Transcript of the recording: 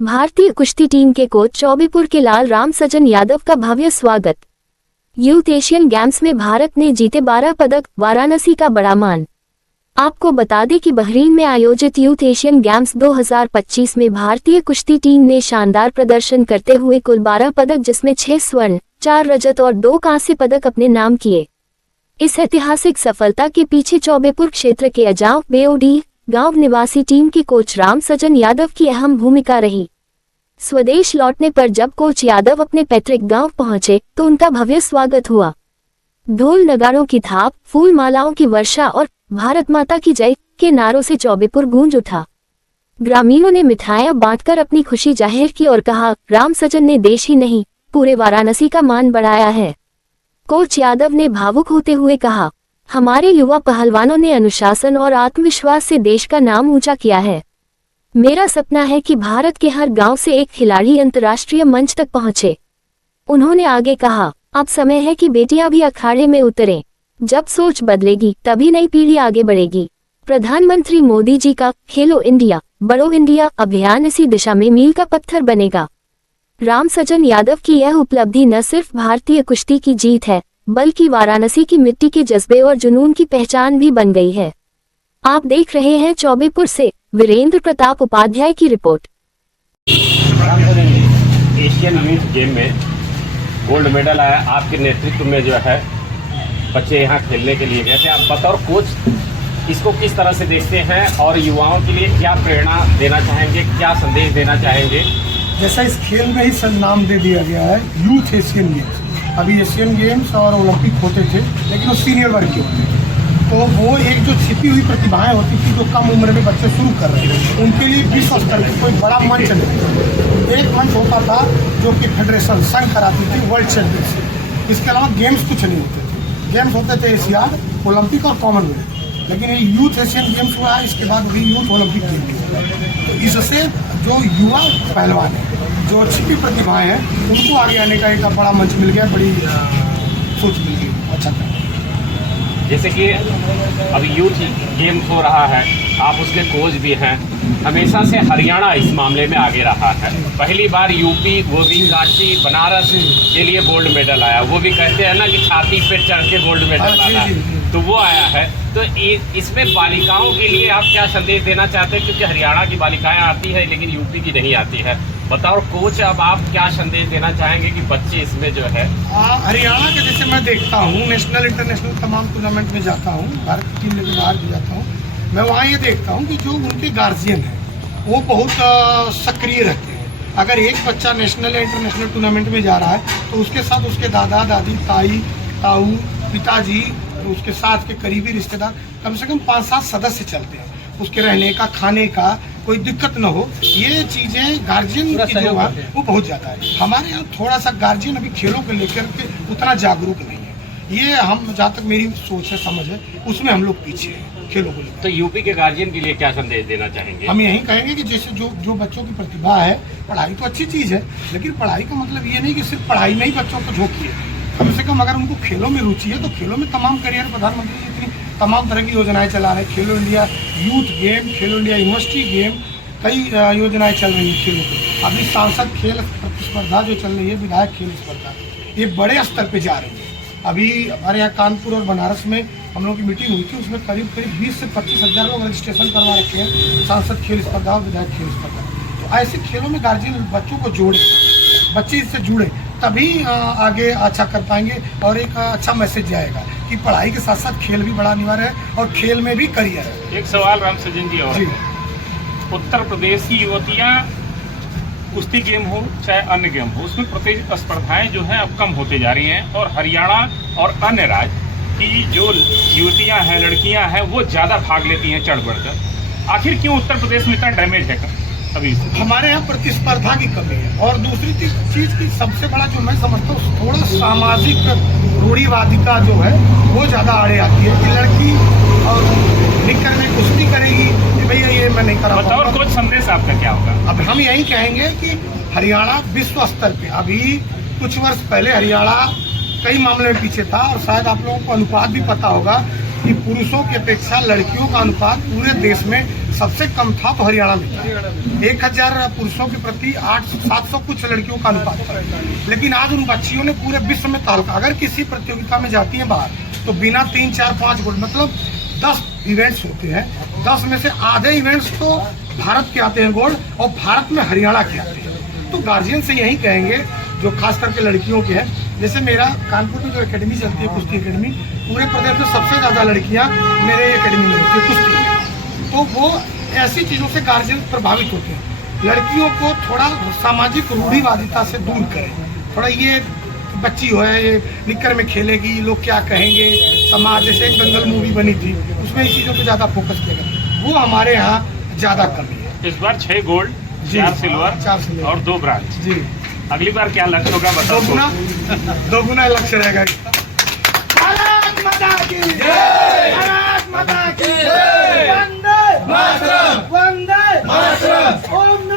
भारतीय कुश्ती टीम के कोच चौबेपुर के लाल राम सजन यादव का भव्य स्वागत। यूथ एशियन गेम्स में भारत ने जीते 12 पदक, वाराणसी का बड़ा मान। आपको बता दें कि बहरीन में आयोजित यूथ एशियन गेम्स 2025 में भारतीय कुश्ती टीम ने शानदार प्रदर्शन करते हुए कुल 12 पदक जिसमें 6 स्वर्ण, 4 रजत और 2 कांस्य पदक अपने नाम किए। इस ऐतिहासिक सफलता के पीछे चौबेपुर क्षेत्र के अजाव बेओडी गांव निवासी टीम के कोच राम सजन यादव की अहम भूमिका रही। स्वदेश लौटने पर जब कोच यादव अपने पैतृक गांव पहुंचे तो उनका भव्य स्वागत हुआ। ढोल नगाड़ों की थाप, फूल मालाओं की वर्षा और भारत माता की जय के नारों से चौबेपुर गूंज उठा। ग्रामीणों ने मिठाइयां बांटकर अपनी खुशी जाहिर की और कहा, राम सजन ने देश ही नहीं पूरे वाराणसी का मान बढ़ाया है। कोच यादव ने भावुक होते हुए कहा, हमारे युवा पहलवानों ने अनुशासन और आत्मविश्वास से देश का नाम ऊंचा किया है। मेरा सपना है कि भारत के हर गांव से एक खिलाड़ी अंतर्राष्ट्रीय मंच तक पहुंचे। उन्होंने आगे कहा, अब समय है कि बेटियां भी अखाड़े में उतरें। जब सोच बदलेगी तभी नई पीढ़ी आगे बढ़ेगी। प्रधानमंत्री मोदी जी का खेलो इंडिया बढ़ो इंडिया अभियान इसी दिशा में मील का पत्थर बनेगा। राम सजन यादव की यह उपलब्धि न सिर्फ भारतीय कुश्ती की जीत है बल्कि वाराणसी की मिट्टी के जज्बे और जुनून की पहचान भी बन गई है। आप देख रहे हैं चौबेपुर से वीरेंद्र प्रताप उपाध्याय की रिपोर्ट। एशियन यूथ गेम में गोल्ड मेडल आया, आपके नेतृत्व में जो है बच्चे यहाँ खेलने के लिए गए थे। आप बतौर कोच इसको किस तरह से देखते हैं और युवाओं के लिए क्या प्रेरणा देना चाहेंगे, क्या संदेश देना चाहेंगे? जैसा इस खेल में ही सर नाम दे दिया गया है यूथ एशियन गेम्स। अभी एशियन गेम्स और ओलंपिक होते थे लेकिन वो सीनियर वर्ग के होते थे, तो वो एक जो छिपी हुई प्रतिभाएं होती थी जो कम उम्र में बच्चे शुरू कर रहे थे उनके लिए विश्व स्तर पर कोई बड़ा मंच नहीं। एक मंच होता था जो कि फेडरेशन संघ कराती थी, वर्ल्ड चैंपियनशिप। इसके अलावा गेम्स कुछ नहीं होते थे। गेम्स होते थे एशियाड, ओलंपिक और कॉमनवेल्थ, लेकिन ये यूथ एशियन गेम्स हुआ है, इसके बाद भी यूथ ओलंपिक गेम हुआ। तो इससे जो युवा पहलवान है, जो छिपी प्रतिभाएं हैं, उनको आगे आने का एक बड़ा मंच मिल गया, बड़ी सोच मिल गई। अच्छा था। जैसे कि अभी यूथ गेम्स हो रहा है, आप उसके कोच भी हैं, हमेशा से हरियाणा इस मामले में आगे रहा है। पहली बार यूपी गोविंदगाची बनारस के लिए गोल्ड मेडल आया। वो भी कहते हैं ना कि छाती पे चढ़ के गोल्ड मेडल आना, तो वो आया है। तो इसमें बालिकाओं के लिए आप क्या संदेश देना चाहते हैं, क्योंकि हरियाणा की बालिकाएं आती है लेकिन यूपी की नहीं आती है। बताओ कोच, अब आप क्या संदेश देना चाहेंगे कि बच्चे इसमें जो है हरियाणा के, जैसे मैं देखता हूँ नेशनल इंटरनेशनल तमाम टूर्नामेंट में जाता हूँ, भारत की टीम लेकर बाहर भी जाता हूँ, मैं वहाँ ये देखता हूँ कि जो उनके गार्जियन हैं वो बहुत सक्रिय रहते हैं। अगर एक बच्चा नेशनल या इंटरनेशनल टूर्नामेंट में जा रहा है तो उसके साथ उसके दादा दादी, ताई ताऊ, पिताजी, उसके साथ के करीबी रिश्तेदार कम से कम 5-7 सदस्य चलते हैं। उसके रहने का, खाने का कोई दिक्कत न हो, ये चीज़ें गार्जियन की जो है वो बहुत ज़्यादा है। हमारे यहाँ थोड़ा सा गार्जियन अभी खेलों को लेकर के उतना जागरूक नहीं है। ये हम, जहाँ तक मेरी सोच है, समझ है, उसमें हम लोग पीछे हैं खेलों को लेकर। तो यूपी के गार्जियन के लिए क्या संदेश देना चाहेंगे? हम यही कहेंगे कि जैसे जो बच्चों की प्रतिभा है, पढ़ाई तो अच्छी चीज़ है, लेकिन पढ़ाई का मतलब ये नहीं कि सिर्फ पढ़ाई में ही बच्चों को झोंकिए। कम से कम अगर उनको खेलों में रुचि है तो खेलों में तमाम करियर, प्रधानमंत्री जी इतनी तमाम तरह की योजनाएं चला रहे हैं। खेलो इंडिया यूथ गेम, खेलो इंडिया यूनिवर्सिटी गेम, कई योजनाएं चल रही हैं खेलों की। अभी सांसद खेल प्रतिस्पर्धा जो चल रही है, विधायक खेल स्पर्धा, ये बड़े स्तर पे जा रही है। अभी हमारे यहाँ कानपुर और बनारस में हम लोगों की मीटिंग हुई थी, उसमें करीब 20 से 25 हज़ार लोग रजिस्ट्रेशन करवा रखे हैं, सांसद खेल स्पर्धा और विधायक खेल स्पर्धा। तो ऐसे खेलों में गार्जियन बच्चों को जोड़े, बच्चे इससे जुड़े, तभी आगे अच्छा कर पाएंगे और एक अच्छा मैसेज जाएगा कि पढ़ाई के साथ साथ खेल भी बड़ा अनिवार्य है और खेल में भी करियर है। एक सवाल राम सजन जी, और उत्तर प्रदेश की युवतियाँ कुश्ती गेम हो चाहे अन्य गेम हो, उसमें प्रतिस्पर्धाएं जो हैं अब कम होते जा रही हैं, और हरियाणा और अन्य राज्य की जो युवतियाँ हैं, लड़कियाँ हैं, वो ज़्यादा भाग लेती हैं चढ़ बढ़कर। आखिर क्यों उत्तर प्रदेश में इतना डैमेज है अभी? हमारे यहाँ प्रतिस्पर्धा की कमी है, और दूसरी चीज़ की सबसे बड़ा जो मैं समझता हूँ, थोड़ा सामाजिक रूढ़िवादिता जो है वो ज़्यादा आड़े आती है कि लड़की और निकल में कुश्ती करेगी कि भैया ये मैं नहीं करा पाऊंगा। और कुछ संदेश आपका क्या होगा? अब हम यही कहेंगे कि हरियाणा विश्व स्तर पे, अभी कुछ वर्ष पहले हरियाणा कई मामले में पीछे था, और शायद आप लोगों को अनुपात भी पता होगा कि पुरुषों की अपेक्षा लड़कियों का अनुपात पूरे देश में सबसे कम था तो हरियाणा में था। 1000 पुरुषों के प्रति 700 कुछ लड़कियों का अनुपात था। लेकिन आज उन बच्चियों ने पूरे विश्व में तालका, अगर किसी प्रतियोगिता में जाती हैं बाहर तो बिना 3, 4, 5 गोल्ड, मतलब 10 इवेंट्स होते हैं, 10 में से आधे इवेंट्स तो भारत के आते हैं गोल्ड, और भारत में हरियाणा के आते हैं। तो गार्जियन से यही कहेंगे जो खास करके लड़कियों के हैं, जैसे मेरा कानपुर में जो एकेडमी चलती है कुश्ती एकेडमी, पूरे प्रदेश में सबसे ज़्यादा लड़कियां मेरे एकेडमी में होती है कुश्ती में। तो वो ऐसी चीज़ों से गार्जियन प्रभावित होते हैं। लड़कियों को थोड़ा सामाजिक रूढ़िवादिता से दूर करें। थोड़ा ये बच्ची हो है, ये निक्कर में खेलेगी, लोग क्या कहेंगे, समाज, जैसे एक दंगल मूवी बनी थी उसमें इस चीज़ों पर ज़्यादा फोकस किया गया, वो हमारे यहाँ ज़्यादा कमी है। इस बार 6 गोल्ड, 4 सिल्वर और 2 ब्रांज। जी, अगली बार क्या लक्ष्य होगा बताओ। दोगुना लक्ष्य रहेगा। भारत माता की जय, भारत माता की जय, वंदे मातरम, वंदे मातरम, ओम